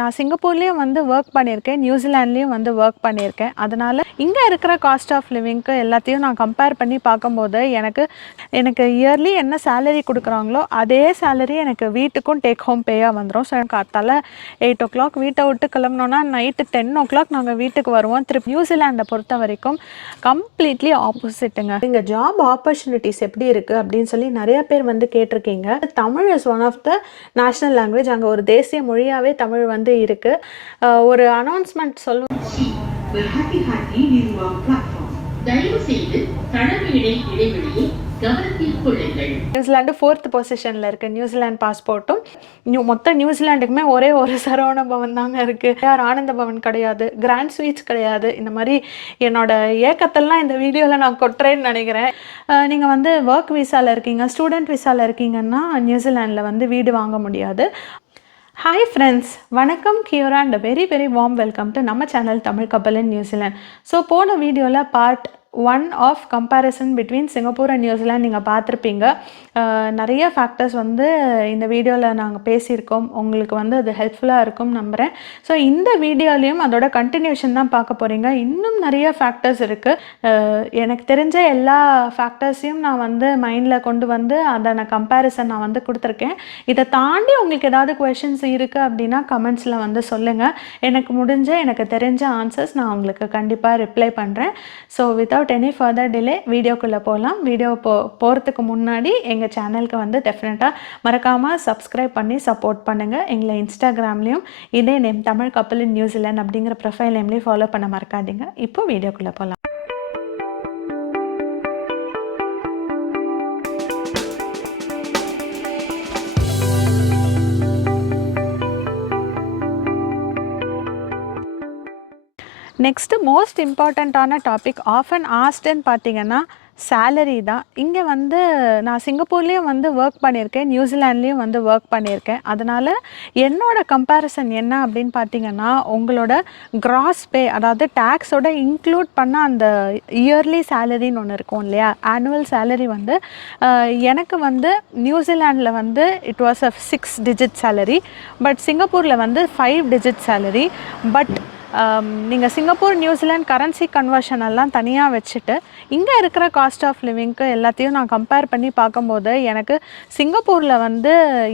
நான் சிங்கப்பூர்லேயும் வந்து ஒர்க் பண்ணியிருக்கேன், நியூசிலாண்ட்லேயும் வந்து ஒர்க் பண்ணியிருக்கேன். அதனால் இங்கே இருக்கிற காஸ்ட் ஆஃப் லிவிங்க்கு எல்லாத்தையும் நான் கம்பேர் பண்ணி பார்க்கும்போது எனக்கு இயர்லி என்ன சேலரி கொடுக்குறாங்களோ அதே சேலரி எனக்கு வீட்டுக்கும் டேக் ஹோம் பேயாக வந்துடும். ஸோ எனக்கு காத்தால 8 o'clock வீட்டை விட்டு கிளம்புனோன்னா நைட்டு 10 o'clock நாங்கள் வீட்டுக்கு வருவோம். திருப்பி நியூசிலாண்டை பொறுத்த வரைக்கும் கம்ப்ளீட்லி ஆப்போசிட்டுங்க. இங்கே ஜாப் ஆப்பர்ச்சுனிட்டிஸ் எப்படி இருக்குது அப்படின்னு சொல்லி நிறைய பேர் வந்து கேட்டிருக்கீங்க. Tamil is one of the national language. அங்கே ஒரு தேசிய மொழியாகவே தமிழ் வந்து இருக்கு. ஒரு அனௌன்ஸ்மெண்ட் சொல்லுவோம். நியூசிலாண்டு 4th பொசிஷனில் இருக்குது. நியூசிலாந்து பாஸ்போர்ட்டும் மொத்த நியூசிலாண்டுக்குமே ஒரே ஒரு சரவண பவன் தாங்க இருக்குது. யார் ஆனந்த பவன் கிடையாது, கிராண்ட் ஸ்வீட்ஸ் கிடையாது. இந்த மாதிரி என்னோட ஏக்கத்தெல்லாம் இந்த வீடியோவில் நான் கொட்டுறேன்னு நினைக்கிறேன். நீங்கள் வந்து ஒர்க் விசாவில் இருக்கீங்க, ஸ்டூடெண்ட் விசாவில் இருக்கீங்கன்னா நியூசிலாண்டில் வந்து வீடு வாங்க முடியாது. ஹாய் ஃப்ரெண்ட்ஸ், வணக்கம், kia ora and very very warm welcome to நம்ம channel Tamil Kappal in New Zealand. So போன வீடியோவில் part 1 of comparison between Singapore and New Zealand நீங்கள் பார்த்துருப்பீங்க. நிறைய ஃபேக்டர்ஸ் வந்து இந்த வீடியோவில் நாங்கள் பேசியிருக்கோம். உங்களுக்கு வந்து அது ஹெல்ப்ஃபுல்லாக இருக்கும் நம்புகிறேன். ஸோ இந்த வீடியோலையும் அதோட கண்டினியூஷன் தான் பார்க்க போகிறீங்க. இன்னும் நிறைய ஃபேக்டர்ஸ் இருக்குது. எனக்கு தெரிஞ்ச எல்லா ஃபேக்டர்ஸையும் நான் வந்து மைண்டில் கொண்டு வந்து அதை நான் கம்பேரிசன் நான் வந்து கொடுத்துருக்கேன். இதை தாண்டி உங்களுக்கு ஏதாவது கொஷின்ஸ் இருக்குது அப்படின்னா கமெண்ட்ஸில் வந்து சொல்லுங்கள். எனக்கு தெரிஞ்ச ஆன்சர்ஸ் நான் உங்களுக்கு கண்டிப்பாக ரிப்ளை பண்ணுறேன். So without any further delay வீடியோக்குள்ளே போகலாம். வீடியோ போகிறதுக்கு முன்னாடி எங்கள் சேனலுக்கு வந்து டெஃபினட்டாக மறக்காமல் சப்ஸ்கிரைப் பண்ணி சப்போர்ட் பண்ணுங்கள். எங்களை இன்ஸ்டாகிராம்லேயும் இதே name Tamil Kappal in New Zealand அப்படிங்கிற ப்ரொஃபைல் நேம்லேயும் ஃபாலோ பண்ண மறக்காதீங்க. இப்போ வீடியோக்குள்ளே போகலாம். நெக்ஸ்ட்டு மோஸ்ட் இம்பார்ட்டண்ட்டான டாபிக் ஆஃபன் ஆஸ்டுன்னு பார்த்தீங்கன்னா சேலரி தான். இங்கே வந்து நான் சிங்கப்பூர்லேயும் வந்து ஒர்க் பண்ணியிருக்கேன், நியூசிலாண்ட்லேயும் வந்து ஒர்க் பண்ணியிருக்கேன். அதனால் என்னோடய கம்பேரிசன் என்ன அப்படின்னு பார்த்தீங்கன்னா, உங்களோட கிராஸ் பே, அதாவது டேக்ஸோட இன்க்ளூட் பண்ண அந்த இயர்லி சேலரின்னு ஒன்று இருக்கும் இல்லையா, ஆனுவல் சேலரி வந்து எனக்கு வந்து நியூசிலாண்டில் வந்து it was a 6 digit salary. But சிங்கப்பூரில் வந்து 5 digit சேலரி. பட் நீங்கள் சிங்கப்பூர் நியூசிலாண்ட் கரன்சி கன்வர்ஷன் எல்லாம் தனியாக வச்சுட்டு இங்கே இருக்கிற காஸ்ட் ஆஃப் லிவிங்க்கு எல்லாத்தையும் நான் கம்பேர் பண்ணி பார்க்கும்போது எனக்கு சிங்கப்பூரில் வந்து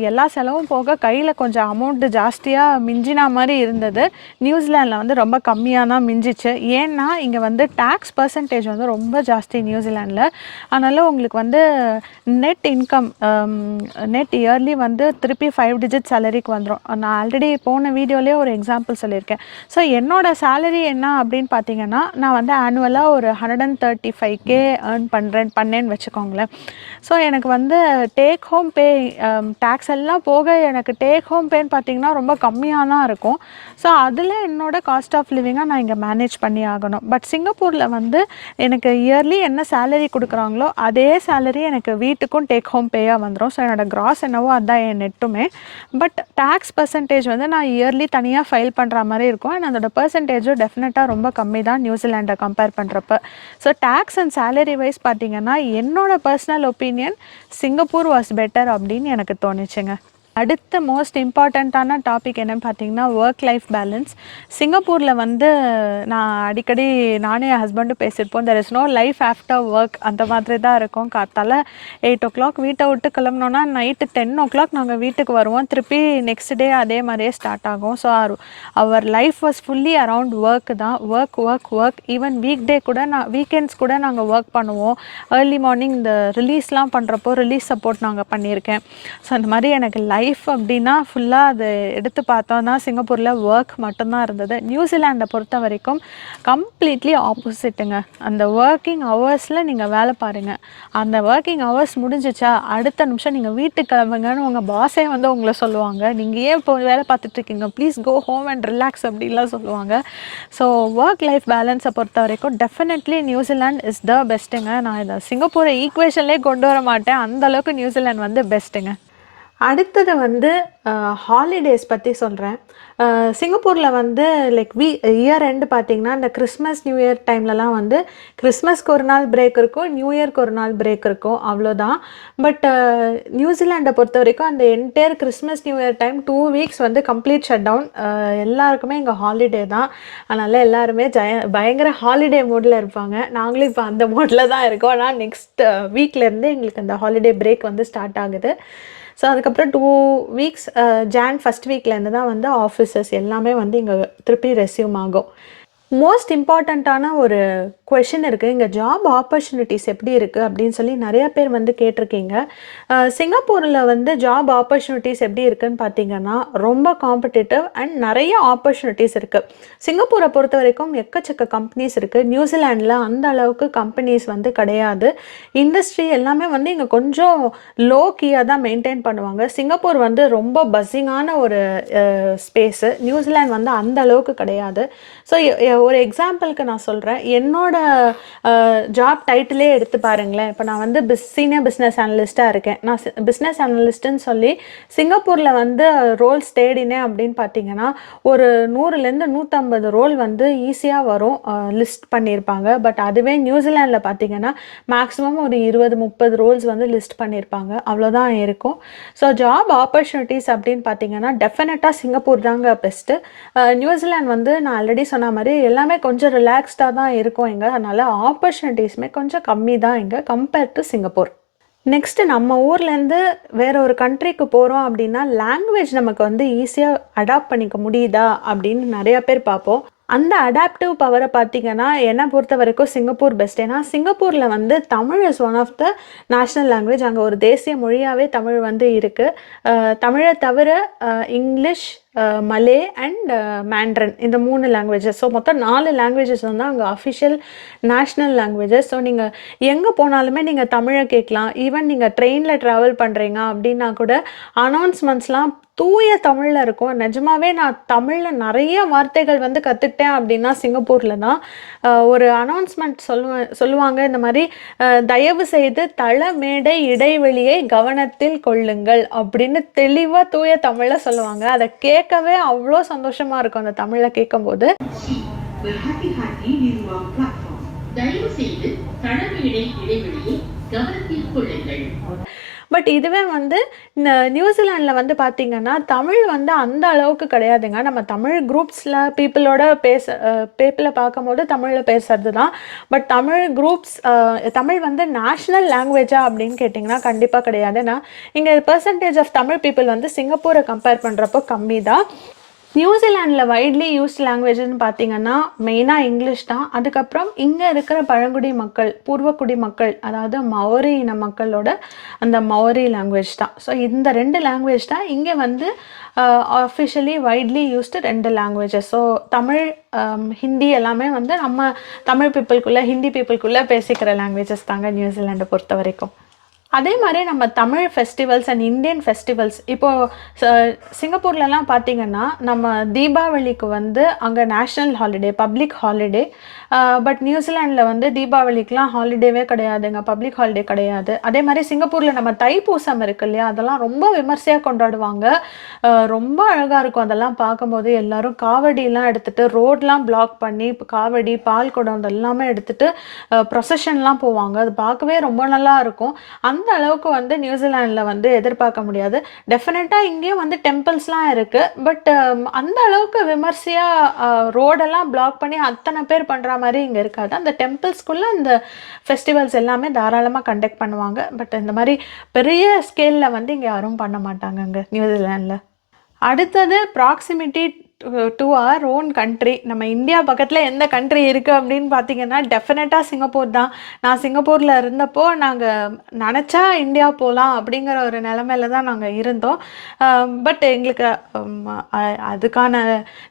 எல்லா செலவும் போக கையில் கொஞ்சம் அமௌண்ட்டு ஜாஸ்தியாக மிஞ்சினா மாதிரி இருந்தது. நியூசிலாண்டில் வந்து ரொம்ப கம்மியாக தான் மிஞ்சிச்சு. ஏன்னா இங்கே வந்து டேக்ஸ் பர்சன்டேஜ் வந்து ரொம்ப ஜாஸ்தி நியூசிலாண்டில். அதனால் உங்களுக்கு வந்து நெட் இன்கம் நெட் இயர்லி வந்து திருப்பி 5 digit சேலரிக்கு வந்துடும். நான் ஆல்ரெடி போன வீடியோலேயே ஒரு எக்ஸாம்பிள் சொல்லியிருக்கேன். ஸோ என்னோட சேலரி என்ன அப்படின்னு பார்த்தீங்கன்னா, நான் வந்து ஆனுவலாக ஒரு 135K ஏர்ன் பண்ணேன்னு வச்சுக்கோங்களேன். ஸோ எனக்கு வந்து டேக் ஹோம் பே டேக்ஸ் எல்லாம் போக எனக்கு டேக் ஹோம் பேன்னு பார்த்தீங்கன்னா ரொம்ப கம்மியாக தான் இருக்கும். ஸோ அதில் என்னோடய காஸ்ட் ஆஃப் லிவிங்காக நான் இங்கே மேனேஜ் பண்ணி ஆகணும். பட் சிங்கப்பூரில் வந்து எனக்கு இயர்லி என்ன சேலரி கொடுக்குறாங்களோ அதே சேலரி எனக்கு வீட்டுக்கும் டேக் ஹோம் பேயாக வந்துடும். ஸோ என்னோடய கிராஸ் என்னவோ அதுதான் என் நெட்டுமே. பட் டேக்ஸ் பர்சன்டேஜ் வந்து நான் இயர்லி தனியாக ஃபைல் பண்ணுற மாதிரி இருக்கும். அண்ட் அதோட பர்சன்டேஜும் டெஃபினட்டாக ரொம்ப கம்மி தான் நியூசிலாண்டை கம்பேர் பண்ணுறப்ப. So tax and salary wise பார்த்தீங்கன்னா என்னோட personal opinion Singapore was better அப்படின்னு எனக்கு தோணுச்சுங்க. அடுத்த மோஸ்ட் இம்பார்ட்டண்ட்டான டாபிக் என்னன்னு பார்த்தீங்கன்னா ஒர்க் லைஃப் பேலன்ஸ். சிங்கப்பூரில் வந்து நான் அடிக்கடி நானும் என் ஹஸ்பண்டும் பேசியிருப்போம், there is no life after work. அந்த மாதிரி தான் இருக்கும். காத்தால 8 o'clock வீட்டை விட்டு கிளம்புனோன்னா நைட்டு 10 o'clock நாங்கள் வீட்டுக்கு வருவோம். திருப்பி நெக்ஸ்ட் டே அதே மாதிரியே ஸ்டார்ட் ஆகும். So our life was fully around work தான். ஒர்க். ஈவன் வீக்கெண்ட்ஸ் கூட நாங்கள் ஒர்க் பண்ணுவோம். ஏர்லி மார்னிங் இந்த ரிலீஸ்லாம் பண்ணுறப்போ ரிலீஸ் சப்போர்ட் நாங்கள் பண்ணியிருக்கேன். ஸோ அந்த மாதிரி எனக்கு லைஃப் அப்படின்னா ஃபுல்லாக அது எடுத்து பார்த்தோன்னா சிங்கப்பூரில் ஒர்க் மட்டும்தான் இருந்தது. நியூசிலாண்டை பொறுத்த வரைக்கும் கம்ப்ளீட்லி ஆப்போசிட்டுங்க. அந்த ஒர்க்கிங் ஹவர்ஸில் நீங்கள் வேலை பாருங்கள், அந்த ஒர்க்கிங் ஹவர்ஸ் முடிஞ்சிச்சா அடுத்த நிமிஷம் நீங்கள் வீட்டுக்கு கிளம்புங்கன்னு உங்கள் பாஸே வந்து உங்களை சொல்லுவாங்க. நீங்கள் ஏன் இப்போ வேலை பார்த்துட்ருக்கீங்க, please go home and relax அப்படின்லாம் சொல்லுவாங்க. ஸோ ஒர்க் லைஃப் பேலன்ஸை பொறுத்த வரைக்கும் டெஃபினெட்லி நியூசிலாண்ட் இஸ் த பெஸ்ட்டுங்க. நான் இதை சிங்கப்பூரை ஈக்குவேஷன்லேயே கொண்டு வர மாட்டேன், அந்தளவுக்கு நியூசிலாண்ட் வந்து பெஸ்ட்டுங்க. அடுத்தது வந்து ஹாலிடேஸ் பற்றி சொல்கிறேன். சிங்கப்பூரில் வந்து லைக் இயர் எண்டு பார்த்தீங்கன்னா, இந்த கிறிஸ்மஸ் நியூ இயர் டைம்லலாம் வந்து கிறிஸ்மஸ்க்கு ஒரு நாள் பிரேக் இருக்கும், நியூ இயர்க்கு ஒரு நாள் பிரேக் இருக்கும், அவ்வளோதான். பட் நியூசிலாண்டை பொறுத்த வரைக்கும் அந்த entire Christmas new year time 2 weeks வந்து கம்ப்ளீட் ஷட் டவுன். எல்லாருக்குமே இங்கே ஹாலிடே தான். அதனால் எல்லாருமே பயங்கர ஹாலிடே மூடில் இருப்பாங்க. நாங்களும் இப்போ அந்த மூடில் தான் இருக்கோம். ஆனால் நெக்ஸ்ட் வீக்லேருந்து எங்களுக்கு அந்த ஹாலிடே பிரேக் வந்து ஸ்டார்ட் ஆகுது. ஸோ அதுக்கப்புறம் 2 வீக்ஸ் ஜான் ஃபஸ்ட் வீக்லேருந்து தான் வந்து ஆஃபீஸஸ் எல்லாமே வந்து இங்கே திருப்பி ரெஸ்யூம் ஆகும். மோஸ்ட் இம்பார்ட்டண்ட்டான ஒரு கொஷின் இருக்குது, இங்கே ஜாப் ஆப்பர்ச்சுனிட்டிஸ் எப்படி இருக்குது அப்படின்னு சொல்லி நிறைய பேர் வந்து கேட்டிருக்கீங்க. சிங்கப்பூரில் வந்து ஜாப் ஆப்பர்ச்சுனிட்டிஸ் எப்படி இருக்குதுன்னு பார்த்தீங்கன்னா ரொம்ப காம்படிட்டிவ் அண்ட் நிறைய ஆப்பர்ச்சுனிட்டிஸ் இருக்குது. சிங்கப்பூரை பொறுத்த வரைக்கும் எக்கச்சக்க கம்பெனிஸ் இருக்குது. நியூசிலாண்டில் அந்த அளவுக்கு கம்பெனிஸ் வந்து கிடையாது. இண்டஸ்ட்ரி எல்லாமே வந்து இங்கே கொஞ்சம் லோ கீயாக தான் மெயின்டைன் பண்ணுவாங்க. சிங்கப்பூர் வந்து ரொம்ப பஸ்ஸிங்கான ஒரு ஸ்பேஸு. நியூசிலாந்து வந்து அந்த அளவுக்கு கிடையாது. ஸோ ஒரு எக்ஸாம்பிளுக்கு நான் சொல்கிறேன், என்னோட ஜாப் டைட்டிலே எடுத்து பாருங்களேன். இப்போ நான் வந்து சீனியர் பிஸ்னஸ் அனலிஸ்ட்டாக இருக்கேன். நான் பிஸ்னஸ் அனலிஸ்ட்டுன்னு சொல்லி சிங்கப்பூரில் வந்து ரோல்ஸ் தேடினேன் அப்படின்னு பார்த்தீங்கன்னா ஒரு 100லேருந்து 150 ரோல் வந்து ஈஸியாக வரும், லிஸ்ட் பண்ணியிருப்பாங்க. பட் அதுவே நியூசிலாண்டில் பார்த்தீங்கன்னா மேக்ஸிமம் ஒரு 20-30 ரோல்ஸ் வந்து லிஸ்ட் பண்ணியிருப்பாங்க, அவ்வளோதான் இருக்கும். ஸோ ஜாப் ஆப்பர்ச்சுனிட்டிஸ் அப்படின்னு பார்த்தீங்கன்னா டெஃபினட்டாக சிங்கப்பூர் தாங்க பெஸ்ட்டு. நியூசிலாந்து வந்து நான் ஆல்ரெடி சொன்ன மாதிரி எல்லாமே கொஞ்சம் ரிலாக்ஸ்டாக தான் இருக்கும் இங்கே. அதனால் ஆப்பர்ச்சுனிட்டிஸுமே கொஞ்சம் கம்மி தான் இங்கே கம்பேர்ட் டு சிங்கப்பூர். நெக்ஸ்ட்டு நம்ம ஊர்லேருந்து வேறு ஒரு கண்ட்ரிக்கு போகிறோம் அப்படின்னா லாங்குவேஜ் நமக்கு வந்து ஈஸியாக அடாப்ட் பண்ணிக்க முடியுதா அப்படின்னு நிறையா பேர் பார்ப்போம். அந்த அடாப்டிவ் பவரை பார்த்தீங்கன்னா என்னை பொறுத்த வரைக்கும் சிங்கப்பூர் பெஸ்ட். ஏன்னா சிங்கப்பூரில் வந்து Tamil is one of the national language. அங்கே ஒரு தேசிய மொழியாகவே தமிழ் வந்து இருக்குது. தமிழை தவிர இங்கிலீஷ், மலே அண்ட் மேண்ட்ரன், இந்த 3 லாங்குவேஜஸ். ஸோ மொத்தம் 4 லாங்குவேஜஸ் வந்து அங்கே அஃபிஷியல் நேஷ்னல் லாங்குவேஜஸ். ஸோ நீங்கள் எங்கே போனாலுமே நீங்கள் தமிழை கேட்கலாம். ஈவன் நீங்கள் ட்ரெயினில் ட்ராவல் பண்ணுறீங்க அப்படின்னா கூட அனௌன்ஸ்மெண்ட்ஸ்லாம் தூய தமிழில் இருக்கும். நிஜமாவே நான் தமிழில் நிறைய வார்த்தைகள் வந்து கற்றுக்கிட்டேன் அப்படின்னா சிங்கப்பூரில் தான். ஒரு அனௌன்ஸ்மெண்ட் சொல்லுவாங்க இந்த மாதிரி, தயவு செய்து தள மேடை இடைவெளியை கவனத்தில் கொள்ளுங்கள் அப்படின்னு தெளிவாக தூய தமிழில் சொல்லுவாங்க. அதை கேட்கவே அவ்வளோ சந்தோஷமாக இருக்கும் அந்த தமிழில் கேட்கும்போது. தயவு செய்து தள மேடை இடைவெளியை கவனத்தில் கொள்ளுங்கள். பட் இதுவே வந்து இந்த நியூசிலாண்டில் வந்து பார்த்திங்கன்னா தமிழ் வந்து அந்த அளவுக்கு கிடையாதுங்க. நம்ம தமிழ் குரூப்ஸில் பீப்புளை பார்க்கும்போது தமிழில் பேசுறது தான். பட் தமிழ் குரூப்ஸ் தமிழ் வந்து நேஷ்னல் லாங்குவேஜா அப்படின்னு கேட்டிங்கன்னா கண்டிப்பாக கிடையாது. ஏன்னா இங்கே பெர்சன்டேஜ் ஆஃப் தமிழ் பீப்புள் வந்து சிங்கப்பூரை கம்பேர் பண்ணுறப்போ கம்மி தான். நியூசிலாண்டில் வைட்லி யூஸ்ட் லாங்குவேஜ்னு பார்த்தீங்கன்னா மெயினாக இங்கிலீஷ் தான். அதுக்கப்புறம் இங்கே இருக்கிற பழங்குடி மக்கள், பூர்வக்குடி மக்கள், அதாவது மௌரி இன மக்களோட அந்த மௌரி லாங்குவேஜ் தான். ஸோ இந்த 2 லாங்குவேஜ் தான் இங்கே வந்து officially widely used 2 languages. So Tamil, Hindi எல்லாமே வந்து நம்ம தமிழ் பீப்புளுக்குள்ளே, ஹிந்தி பீப்புளுக்குள்ளே பேசிக்கிற லாங்குவேஜஸ் தாங்க நியூசிலாண்டை பொறுத்த வரைக்கும். அதே மாதிரி நம்ம Tamil festivals and Indian festivals இப்போது சிங்கப்பூர்லலாம் பார்த்திங்கன்னா நம்ம தீபாவளிக்கு வந்து அங்கே national holiday, public holiday. But நியூசிலாண்டில் வந்து தீபாவளிக்கெலாம் ஹாலிடேவே கிடையாதுங்க, பப்ளிக் ஹாலிடே கிடையாது. அதே மாதிரி சிங்கப்பூரில் நம்ம தைப்பூசம் இருக்கு இல்லையா, அதெல்லாம் ரொம்ப விமர்சையாக கொண்டாடுவாங்க. ரொம்ப அழகாக இருக்கும் அதெல்லாம் பார்க்கும்போது. எல்லோரும் காவடிலாம் எடுத்துகிட்டு ரோட்லாம் பிளாக் பண்ணி காவடி, பால் குடம் இதெல்லாமே எடுத்துகிட்டு ப்ரொசஷன்லாம் போவாங்க. அது பார்க்கவே ரொம்ப நல்லா இருக்கும். அந்த அளவுக்கு வந்து நியூசிலாண்டில் வந்து எதிர்பார்க்க முடியாது. டெஃபினட்டாக இங்கேயும் வந்து டெம்பிள்ஸ்லாம் இருக்குது. பட் அந்த அளவுக்கு விமர்சையாக ரோடெல்லாம் பிளாக் பண்ணி அத்தனை பேர் பண்ணுற மாதிரி இங்கே இருக்காது. அந்த டெம்பிள்ஸ்குள்ளே இந்த ஃபெஸ்டிவல்ஸ் எல்லாமே தாராளமாக கண்டக்ட் பண்ணுவாங்க. பட் இந்த மாதிரி பெரிய ஸ்கேலில் வந்து இங்கே யாரும் பண்ண மாட்டாங்க அங்கே நியூசிலாண்டில். அடுத்தது proximity to our own country. நம்ம இந்தியா பக்கத்தில் எந்த கண்ட்ரி இருக்குது அப்படின்னு பார்த்தீங்கன்னா டெஃபினட்டாக சிங்கப்பூர் தான். நான் சிங்கப்பூரில் இருந்தப்போ நாங்கள் நினச்சா இந்தியா போகலாம் அப்படிங்கிற ஒரு நிலமையில தான் நாங்கள் இருந்தோம். பட் எங்களுக்கு அதுக்கான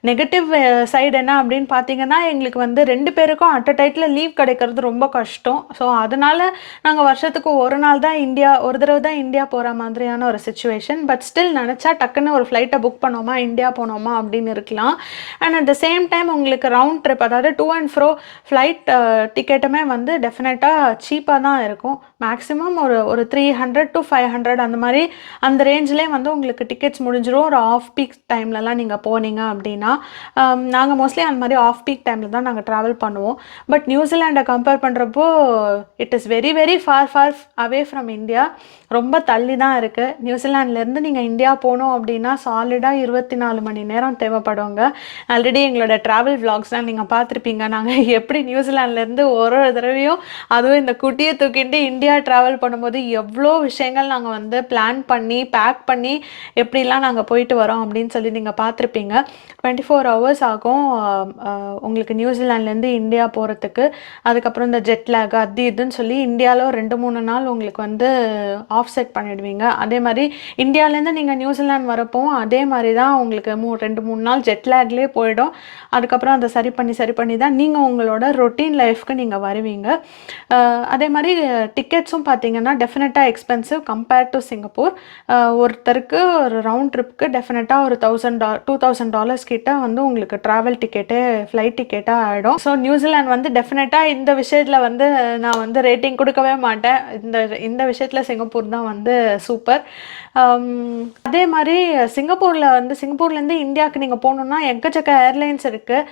நெகட்டிவ் சைடு என்ன அப்படின்னு பார்த்தீங்கன்னா எங்களுக்கு வந்து 2 பேருக்கும் அட் அ டைத்தில் லீவ் கிடைக்கிறது ரொம்ப கஷ்டம். ஸோ அதனால் நாங்கள் வருஷத்துக்கு ஒரு தடவை தான் இந்தியா போகிற மாதிரியான ஒரு சுச்சுவேஷன். பட் ஸ்டில் நினச்சா டக்குன்னு ஒரு ஃப்ளைட்டை புக் பண்ணோமா, இந்தியா போனோமா அப்படின்னு இருக்கலாம். And at the same time உங்களுக்கு ரவுண்ட் ட்ரிப், அதாவது டூ அண்ட் ஃப்ரோ ஃப்ளைட் டிக்கெட்டுமே வந்து டெஃபினட்டாக சீப்பாக தான் இருக்கும். மேக்ஸிமம் ஒரு 300 to 500 அந்த மாதிரி அந்த ரேஞ்சிலே வந்து உங்களுக்கு டிக்கெட்ஸ் முடிஞ்சிடும். ஒரு ஆஃப் பீக் டைம்லலாம் நீங்கள் போனீங்க அப்படின்னா. நாங்கள் மோஸ்ட்லி அந்த மாதிரி ஆஃப் பீக் டைமில் தான் நாங்கள் ட்ராவல் பண்ணுவோம். பட் நியூசிலாண்டை கம்பேர் பண்ணுறப்போ it is very very far far away from India. ரொம்ப தள்ளி தான் இருக்குது. நியூசிலாண்ட்லேருந்து நீங்கள் இந்தியா போகணும் அப்படின்னா சாலிடாக 24 மணி நேரம் தேவைப்படுங்க. ஆல்ரெடி எங்களோட ட்ராவல் விளாக்ஸ்லாம் நீங்கள் பார்த்துருப்பீங்க. நாங்கள் எப்படி நியூசிலாண்ட்லேருந்து ஒரு தடவையும் அதுவும் இந்த குட்டியை தூக்கிட்டு இந்தியா ட்ராவல் பண்ணும்போது எவ்வளோ விஷயங்கள் நாங்கள் வந்து பிளான் பண்ணி பேக் பண்ணி எப்படிலாம் நாங்கள் போயிட்டு வரோம் அப்படின்னு சொல்லி நீங்கள் பார்த்துருப்பீங்க. 24 hours ஆகும் உங்களுக்கு நியூசிலாண்ட்லேருந்து இந்தியா போகிறதுக்கு. அதுக்கப்புறம் இந்த ஜெட் லேக் அது இதுன்னு சொல்லி இந்தியாவில் 2-3 நாள் உங்களுக்கு வந்து ஆஃப் செட் பண்ணிடுவீங்க. அதே மாதிரி இந்தியாவிலேருந்து நீங்கள் நியூசிலாந்து வரப்போவும் அதே மாதிரி தான் உங்களுக்கு 2-3 நாள் ஜெட் லேக்லேயே போயிடும். அதுக்கப்புறம் அதை சரி பண்ணி தான் நீங்கள் உங்களோட ரொட்டீன் லைஃப்க்கு நீங்கள் வருவீங்க. அதே மாதிரி டிக்கெட்ஸும் பார்த்தீங்கன்னா டெஃபினட்டாக எக்ஸ்பென்சிவ் கம்பேர்ட் டு சிங்கப்பூர். ஒருத்தருக்கு ஒரு ரவுண்ட் ட்ரிப்புக்கு டெஃபினட்டாக ஒரு $2,000 கிட்ட வந்து உங்களுக்கு ட்ராவல் டிக்கெட்டு ஃப்ளைட் டிக்கெட்டாக ஆகிடும். ஸோ நியூசிலாந்து வந்து டெஃபினட்டாக இந்த விஷயத்தில் வந்து நான் வந்து ரேட்டிங் கொடுக்கவே மாட்டேன். இந்த விஷயத்தில் சிங்கப்பூர் தான் வந்து சூப்பர். அதே மாதிரி சிங்கப்பூர்லேருந்து இந்தியாவுக்கு நீங்கள் போகணுன்னா எக்கச்சக்க ஏர்லைன்ஸ் இருக்குது.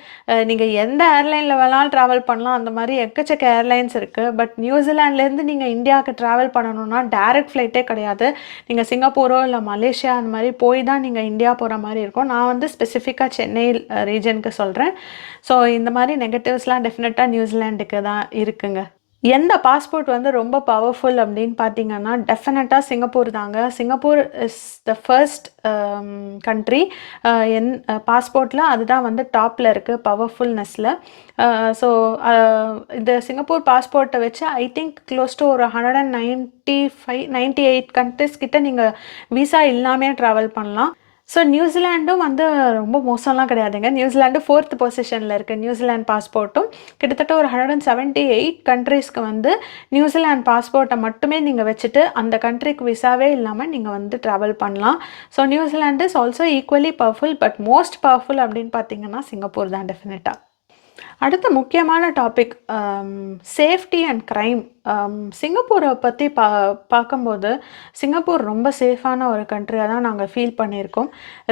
நீங்கள் எந்த ஏர்லைனில் வேணாலும் ட்ராவல் பண்ணலாம். அந்த மாதிரி எக்கச்சக்க ஏர்லைன்ஸ் இருக்குது. பட் நியூசிலாண்ட்லேருந்து நீங்கள் இந்தியாவுக்கு ட்ராவல் பண்ணணுன்னா டைரக்ட் ஃப்ளைட்டே கிடையாது. நீங்கள் சிங்கப்பூரோ இல்லை மலேசியா அந்த மாதிரி போய் தான் நீங்கள் இந்தியா போகிற மாதிரி இருக்கும். நான் வந்து ஸ்பெசிஃபிக்காக சென்னை ரீஜனுக்கு சொல்கிறேன். ஸோ இந்த மாதிரி நெகட்டிவ்ஸ்லாம் டெஃபினட்டாக நியூசிலாண்டுக்கு தான் இருக்குங்க. எந்த பாஸ்போர்ட் வந்து ரொம்ப பவர்ஃபுல் அப்படின்னு பார்த்தீங்கன்னா டெஃபினட்டாக சிங்கப்பூர் தாங்க. Singapore is the first country. பாஸ்போர்ட்டில் அதுதான் வந்து டாப்பில் இருக்குது பவர்ஃபுல்னஸில். ஸோ இந்த சிங்கப்பூர் பாஸ்போர்ட்டை வச்சு ஐ திங்க் க்ளோஸ் டு ஒரு 195-98 கண்ட்ரிஸ் கிட்ட நீங்கள் விசா இல்லாமல் ட்ராவல் பண்ணலாம். ஸோ நியூசிலாண்டும் வந்து ரொம்ப மோசம்லாம் கிடையாதுங்க. நியூசிலாண்டு 4th பொசிஷனில் இருக்குது. நியூசிலாந்து பாஸ்போர்ட்டும் கிட்டத்தட்ட ஒரு 178 கண்ட்ரீஸ்க்கு வந்து நியூசிலாந்து பாஸ்போர்ட்டை மட்டுமே நீங்கள் வச்சுட்டு அந்த கண்ட்ரிக்கு விசாவே இல்லாமல் நீங்கள் வந்து ட்ராவல் பண்ணலாம். So New Zealand is also equally powerful. But most powerful அப்படின்னு பார்த்தீங்கன்னா சிங்கப்பூர் தான் டெஃபினட்டாக. அடுத்த முக்கியமான டாபிக் சேஃப்டி அண்ட் க்ரைம். சிங்கப்பூரை பற்றி பார்க்கும்போது சிங்கப்பூர் ரொம்ப சேஃபான ஒரு கண்ட்ரியாக தான் நாங்கள் ஃபீல் பண்ணியிருக்கோம்.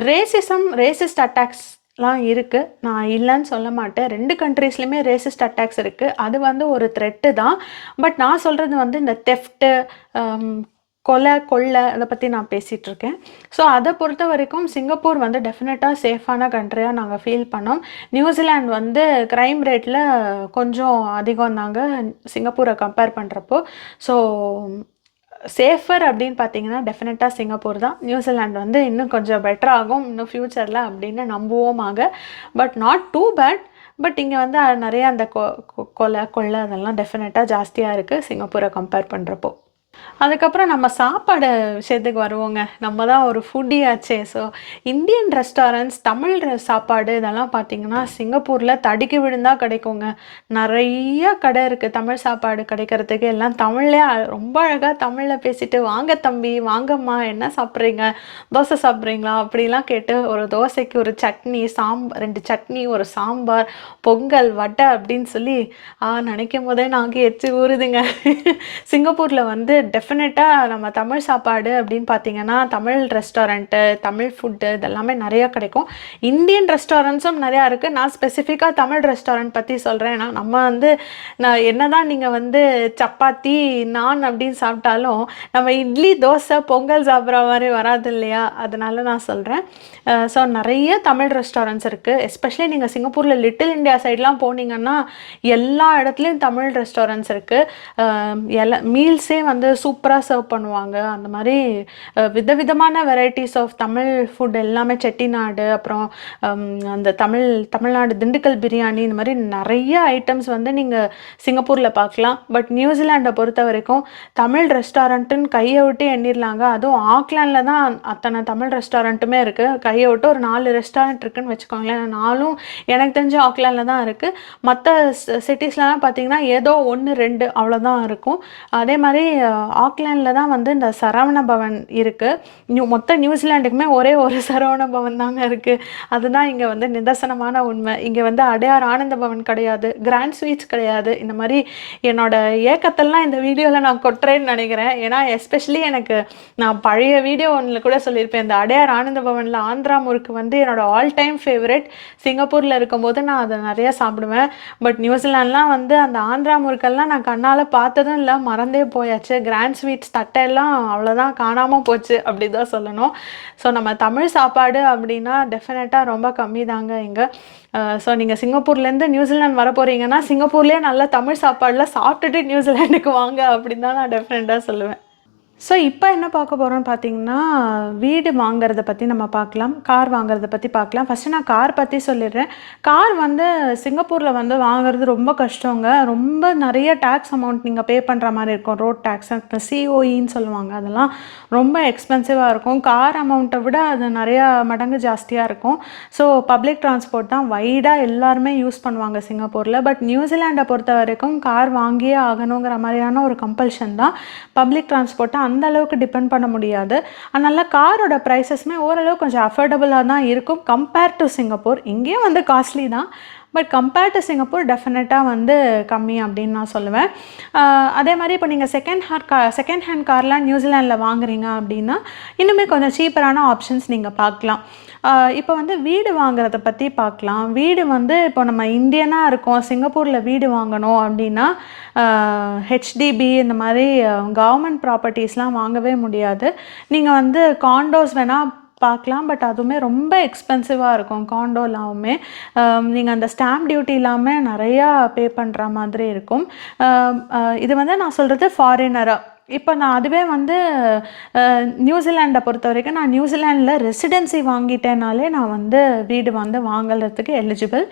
ரேசிஸ்ட் அட்டாக்ஸ்லாம் இருக்குது, நான் இல்லைன்னு சொல்ல மாட்டேன். 2 கண்ட்ரீஸ்லையுமே ரேசிஸ்ட் அட்டாக்ஸ் இருக்குது. அது வந்து ஒரு த்ரெட்டு தான். பட் நான் சொல்கிறது வந்து இந்த தெஃப்ட்டு, கொள்ளை அதை பற்றி நான் பேசிகிட்ருக்கேன். ஸோ அதை பொறுத்த வரைக்கும் சிங்கப்பூர் வந்து டெஃபினட்டாக சேஃபான கண்ட்ரியாக நாங்கள் ஃபீல் பண்ணோம். நியூசிலாந்து வந்து க்ரைம் ரேட்டில் கொஞ்சம் அதிகம் தாங்க சிங்கப்பூரை கம்பேர் பண்ணுறப்போ. ஸோ சேஃபர் அப்படின்னு பார்த்தீங்கன்னா டெஃபினட்டாக சிங்கப்பூர் தான். நியூசிலாந்து வந்து இன்னும் கொஞ்சம் பெட்டர் ஆகும் இன்னும் ஃப்யூச்சரில் அப்படின்னு நம்புவோமாக. But not too bad. But இங்கே வந்து நிறையா அந்த கொள்ளை அதெல்லாம் டெஃபினட்டாக ஜாஸ்தியாக இருக்குது சிங்கப்பூரை கம்பேர் பண்ணுறப்போ. அதுக்கப்புறம் நம்ம சாப்பாடு விஷயத்துக்கு வருவோங்க. நம்ம தான் ஒரு ஃபுட்டி ஆச்சே. ஸோ இந்தியன் ரெஸ்டாரண்ட்ஸ், தமிழ் சாப்பாடு இதெல்லாம் பார்த்திங்கன்னா சிங்கப்பூரில் தடுக்கி விழுந்தால் கிடைக்குங்க. நிறைய கடை இருக்குது தமிழ் சாப்பாடு கிடைக்கிறதுக்கு. எல்லாம் தமிழ்லேயே ரொம்ப அழகாக தமிழில் பேசிட்டு வாங்க தம்பி வாங்கம்மா என்ன சாப்பிட்றீங்க, தோசை சாப்பிட்றீங்களா அப்படிலாம் கேட்டு ஒரு தோசைக்கு ஒரு சட்னி, 2 சட்னி, ஒரு சாம்பார், பொங்கல், வடை அப்படின்னு சொல்லி நினைக்கும் போதே நாங்கள் எச்சு ஊறுதுங்க. சிங்கப்பூரில் வந்து டெஃபினட்டாக நம்ம தமிழ் சாப்பாடு அப்படின்னு பார்த்தீங்கன்னா தமிழ் ரெஸ்டாரண்ட்டு, தமிழ் ஃபுட்டு இதெல்லாமே நிறையா கிடைக்கும். இந்தியன் ரெஸ்டாரண்ட்ஸும் நிறையா இருக்குது. நான் ஸ்பெசிஃபிக்காக தமிழ் ரெஸ்டாரண்ட் பற்றி சொல்கிறேன். ஏன்னா நம்ம வந்து என்ன தான் நீங்கள் வந்து சப்பாத்தி, நான் அப்படின்னு சாப்பிட்டாலும் நம்ம இட்லி, தோசை, பொங்கல் சாப்பிட்ற மாதிரி வராது இல்லையா? அதனால நான் சொல்கிறேன். ஸோ நிறைய தமிழ் ரெஸ்டாரண்ட்ஸ் இருக்குது. எஸ்பெஷலி நீங்கள் சிங்கப்பூரில் லிட்டில் இந்தியா சைட்லாம் போனீங்கன்னா எல்லா இடத்துலையும் தமிழ் ரெஸ்டாரண்ட்ஸ் இருக்குது. மீல்ஸே வந்து சூப்பராக சர்வ் பண்ணுவாங்க. அந்த மாதிரி விதவிதமான வெரைட்டிஸ் ஆஃப் தமிழ் ஃபுட் எல்லாமே, செட்டிநாடு, அப்புறம் அந்த தமிழ்நாடு திண்டுக்கல் பிரியாணி, இந்த மாதிரி நிறைய ஐட்டம்ஸ் வந்து நீங்கள் சிங்கப்பூரில் பார்க்கலாம். பட் நியூசிலாண்டை பொறுத்த வரைக்கும் தமிழ் ரெஸ்டாரண்ட்டுன்னு கையை விட்டு எண்ணிடலாங்க. அதுவும் ஆக்லாண்டில் தான் அத்தனை தமிழ் ரெஸ்டாரண்ட்டுமே இருக்குது. கையை விட்டு ஒரு 4 ரெஸ்டாரண்ட் இருக்குதுன்னு வச்சுக்கோங்களேன். 4ம் எனக்கு தெரிஞ்ச ஆக்லாண்டில் தான் இருக்குது. மற்ற சிட்டிஸ்லாம் பார்த்தீங்கன்னா ஏதோ 1-2 அவ்வளோதான் இருக்கும். அதே மாதிரி ஆக்லாண்டில் தான் வந்து இந்த சரவண பவன் இருக்குது. மொத்த நியூசிலாண்டுக்குமே ஒரே ஒரு சரவண பவன் தாங்க இருக்குது. அதுதான் இங்கே வந்து நிதர்சனமான உண்மை. இங்கே வந்து அடையார் ஆனந்த பவன் கிடையாது, கிராண்ட் ஸ்வீட்ஸ் கிடையாது. இந்த மாதிரி என்னோட ஏக்கத்தெல்லாம் இந்த வீடியோவில் நான் கொட்டுறேன்னு நினைக்கிறேன். ஏன்னா எஸ்பெஷலி எனக்கு நான் பழைய வீடியோ ஒன்றில் கூட சொல்லியிருப்பேன், இந்த அடையார் ஆனந்த பவனில் ஆந்திரா முறுக்கு வந்து என்னோடய ஆல் டைம் ஃபேவரட். சிங்கப்பூரில் இருக்கும்போது நான் அதை நிறையா சாப்பிடுவேன். பட் நியூசிலாண்ட்லாம் வந்து அந்த ஆந்திரா முறுக்கெல்லாம் நான் கண்ணால் பார்த்ததும் இல்லை, மறந்தே போயாச்சு. கிராண்ட் ஸ்வீட்ஸ் தட்டையெல்லாம் அவ்வளோதான் காணாமல் போச்சு அப்படி தான் சொல்லணும். ஸோ நம்ம தமிழ் சாப்பாடு அப்படின்னா டெஃபினட்டாக ரொம்ப கம்மி தாங்க இங்கே. ஸோ நீங்கள் சிங்கப்பூர்லேருந்து நியூசிலாந்து வர போகிறீங்கன்னா சிங்கப்பூர்லேயே நல்லா தமிழ் சாப்பாடெலாம் சாப்பிட்டுட்டு நியூசிலாண்டுக்கு வாங்க அப்படின்னு தான் நான் டெஃபினட்டாக சொல்லுவேன். ஸோ இப்போ என்ன பார்க்க போகிறோம்னு பார்த்தீங்கன்னா, வீடு வாங்குறத பற்றி நம்ம பார்க்கலாம், கார் வாங்குறத பற்றி பார்க்கலாம். ஃபஸ்ட்டு நான் கார் பற்றி சொல்லிடுறேன். கார் வந்து சிங்கப்பூரில் வந்து வாங்குறது ரொம்ப கஷ்டங்க. ரொம்ப நிறைய டேக்ஸ் அமௌண்ட் நீங்கள் பே பண்ணுற மாதிரி இருக்கும். ரோட் டேக்ஸ், சிஓஇன்னு சொல்லுவாங்க, அதெல்லாம் ரொம்ப எக்ஸ்பென்சிவாக இருக்கும். கார் அமௌண்ட்டை விட அது நிறையா மடங்கு ஜாஸ்தியாக இருக்கும். ஸோ பப்ளிக் ட்ரான்ஸ்போர்ட் தான் வைடாக எல்லாருமே யூஸ் பண்ணுவாங்க சிங்கப்பூரில். பட் நியூசிலாண்டை பொறுத்த வரைக்கும் கார் வாங்கியே ஆகணுங்கிற மாதிரியான ஒரு கம்பல்ஷன் தான். பப்ளிக் ட்ரான்ஸ்போர்ட்டை அந்த அளவுக்கு டிபெண்ட் பண்ண முடியாது. அதனால் காரோட ப்ரைஸஸ்மே ஓரளவு கொஞ்சம் அஃபோர்டபுளாக தான் இருக்கும் கம்பேர் டு சிங்கப்பூர். இங்கேயும் வந்து காஸ்ட்லி தான், பட் கம்பேர் டு சிங்கப்பூர் டெஃபினட்டாக வந்து கம்மி அப்படின்னு நான் சொல்லுவேன். அதே மாதிரி இப்போ நீங்கள் செகண்ட் ஹேண்ட் கார்லாம் நியூசிலாண்டில் வாங்குறீங்க அப்படின்னா இன்னுமே கொஞ்சம் சீப்பரான ஆப்ஷன்ஸ் நீங்கள் பார்க்கலாம். இப்போ வந்து வீடு வாங்குறத பற்றி பார்க்கலாம். வீடு வந்து இப்போ நம்ம இந்தியனாக இருக்கோம், சிங்கப்பூரில் வீடு வாங்கணும் அப்படின்னா ஹெச்டிபி இந்த மாதிரி கவர்மெண்ட் ப்ராப்பர்ட்டிஸ்லாம் வாங்கவே முடியாது. நீங்கள் வந்து காண்டோஸ் வேணால் பார்க்கலாம், பட் அதுவுமே ரொம்ப எக்ஸ்பென்சிவாக இருக்கும். காண்டோ எல்லாமே நீங்கள் அந்த ஸ்டாம்ப் டியூட்டி இல்லாமல் நிறையா பே பண்ணுற மாதிரி இருக்கும். இது வந்து நான் சொல்கிறது ஃபாரினராக. இப்போ நான் அதுவே வந்து நியூசிலாண்டை பொறுத்த வரைக்கும் நான் நியூசிலாண்டில் ரெசிடென்சி வாங்கிட்டேனாலே நான் வந்து வீடு வந்து வாங்குறதுக்கு எலிஜிபிள்.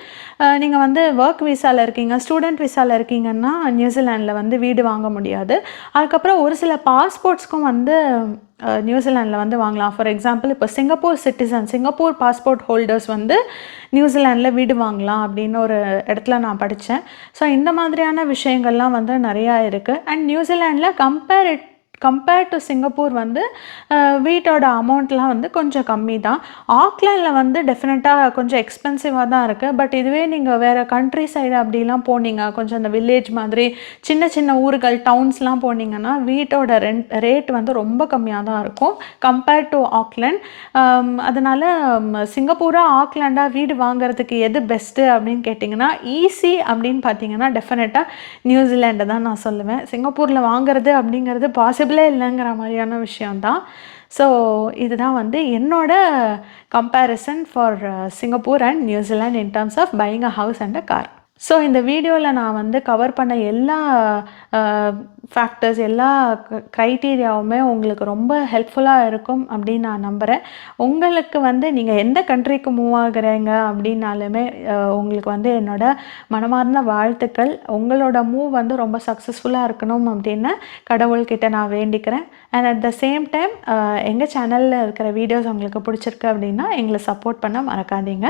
நீங்கள் வந்து ஒர்க் விசாவில் இருக்கீங்க, ஸ்டூடெண்ட் விசாவில் இருக்கீங்கன்னா நியூசிலாண்டில் வந்து வீடு வாங்க முடியாது. அதுக்கப்புறம் ஒரு சில பாஸ்போர்ட்ஸ்க்கும் வந்து நியூசிலாண்டில் வந்து வாங்கலாம். ஃபார் எக்ஸாம்பிள் இப்போ சிங்கப்பூர் பாஸ்போர்ட் ஹோல்டர்ஸ் வந்து நியூசிலாண்டில் வீடு வாங்கலாம் அப்படின்னு ஒரு இடத்துல நான் படித்தேன். ஸோ இந்த மாதிரியான விஷயங்கள்லாம் வந்து நிறையா இருக்குது. அண்ட் நியூசிலாண்டில் கம்பேர் டு சிங்கப்பூர் வந்து வீட்டோட அமௌண்ட்லாம் வந்து கொஞ்சம் கம்மி தான். ஆக்லாண்டில் வந்து டெஃபினட்டாக கொஞ்சம் எக்ஸ்பென்சிவாக தான் இருக்குது. பட் இதுவே நீங்கள் வேறு கண்ட்ரி சைடு அப்படிலாம் போனீங்க, கொஞ்சம் அந்த வில்லேஜ் மாதிரி சின்ன சின்ன ஊர்கள் டவுன்ஸ்லாம் போனீங்கன்னா வீட்டோட ரேட் வந்து ரொம்ப கம்மியாக தான் இருக்கும் கம்பேர் டு ஆக்லாண்ட். அதனால் சிங்கப்பூராக ஆக்லாண்டாக வீடு வாங்குறதுக்கு எது பெஸ்ட்டு அப்படின்னு கேட்டிங்கன்னா, ஈஸி அப்படின்னு பார்த்தீங்கன்னா டெஃபினட்டாக நியூசிலாண்டை தான் நான் சொல்லுவேன். சிங்கப்பூரில் வாங்குறது அப்படிங்கிறது பாசிபிளே இல்லைங்கிற மாதிரியான விஷயம்தான். ஸோ இதுதான் வந்து என்னோட comparison for Singapore and New Zealand in terms of buying a house and a car. So இந்த வீடியோவில் நான் வந்து கவர் பண்ண எல்லா ஃபேக்டர்ஸ், எல்லா க்ரைட்டீரியாவுமே உங்களுக்கு ரொம்ப ஹெல்ப்ஃபுல்லாக இருக்கும் அப்படின்னு நான் நம்புகிறேன். உங்களுக்கு வந்து நீங்கள் எந்த கண்ட்ரிக்கு மூவ் ஆகுறீங்க அப்படின்னாலுமே உங்களுக்கு வந்து என்னோடய மனமார்ந்த வாழ்த்துக்கள். உங்களோட மூவ் வந்து ரொம்ப சக்ஸஸ்ஃபுல்லாக இருக்கணும் அப்படின்னு கடவுள்கிட்ட நான் வேண்டிக்கிறேன். And at the same time எங்கள் சேனலில் இருக்கிற வீடியோஸ் உங்களுக்கு பிடிச்சிருக்கு அப்படின்னா எங்களை சப்போர்ட் பண்ண மறக்காதீங்க.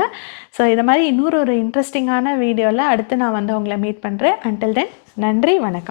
ஸோ இது மாதிரி இன்னொரு இன்ட்ரெஸ்டிங்கான வீடியோவில் அடுத்து நான் வந்து உங்களை மீட் பண்ணுறேன். அன்டில் தென் நன்றி, வணக்கம்.